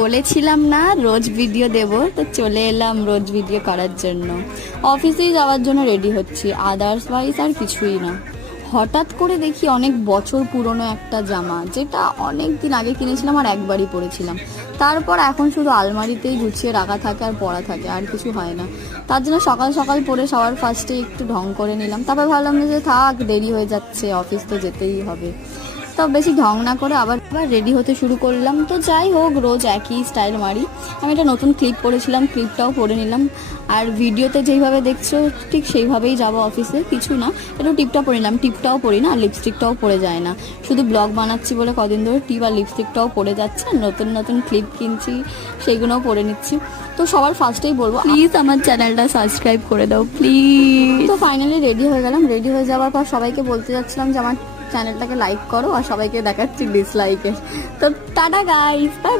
বলেছিলাম না রোজ ভিডিও দেব, তো চলে এলাম রোজ ভিডিও করার জন্য। অফিসেই যাওয়ার জন্য রেডি হচ্ছি, আদার্স ওয়াইজ আর কিছুই না। হঠাৎ করে দেখি অনেক বছর পুরনো একটা জামা, যেটা অনেক দিন আগে কিনেছিলাম আর একবারই পরেছিলাম। তারপর এখন শুধু আলমারিতেই গুছিয়ে রাখা থাকে আর পরা থাকে, আর কিছু হয় না। তার জন্য সকাল সকাল পরে সবার ফার্স্টে একটু ঢং করে নিলাম। তারপর ভাবলাম যে থাক, দেরি হয়ে যাচ্ছে, অফিস তো যেতেই হবে। তো বেশি ঢং না করে আবার রেডি হতে শুরু করলাম। তো যাই হোক, রোজ একই স্টাইল মারি। আমি একটা নতুন ক্লিপ পরেছিলাম, ক্লিপটাও পরে নিলাম। আর ভিডিওতে যেইভাবে দেখছো ঠিক সেইভাবেই যাব অফিসে, কিছু না, একটু টিপটা পরে নিলাম। টিপটাও পরি না, লিপস্টিকটাও পরে যায় না, শুধু ব্লগ বানাচ্ছি বলে কদিন ধরে টিপ আর লিপস্টিকটাও পরে যাচ্ছে। নতুন নতুন ক্লিপ কিনছি, সেইগুলোও পরে নিচ্ছি। তো সবার ফার্স্টেই বলবো, প্লিজ আমার চ্যানেলটা সাবস্ক্রাইব করে দাও প্লিজ। তো ফাইনালি রেডি হয়ে গেলাম। রেডি হয়ে যাওয়ার পর সবাইকে বলতে যাচ্ছিলাম যে আমার চ্যানেলটাকে লাইক করো, আর সবাইকে দেখাচ্ছি ডিসলাইকের। তো টাটা গাইস, বাই বাই।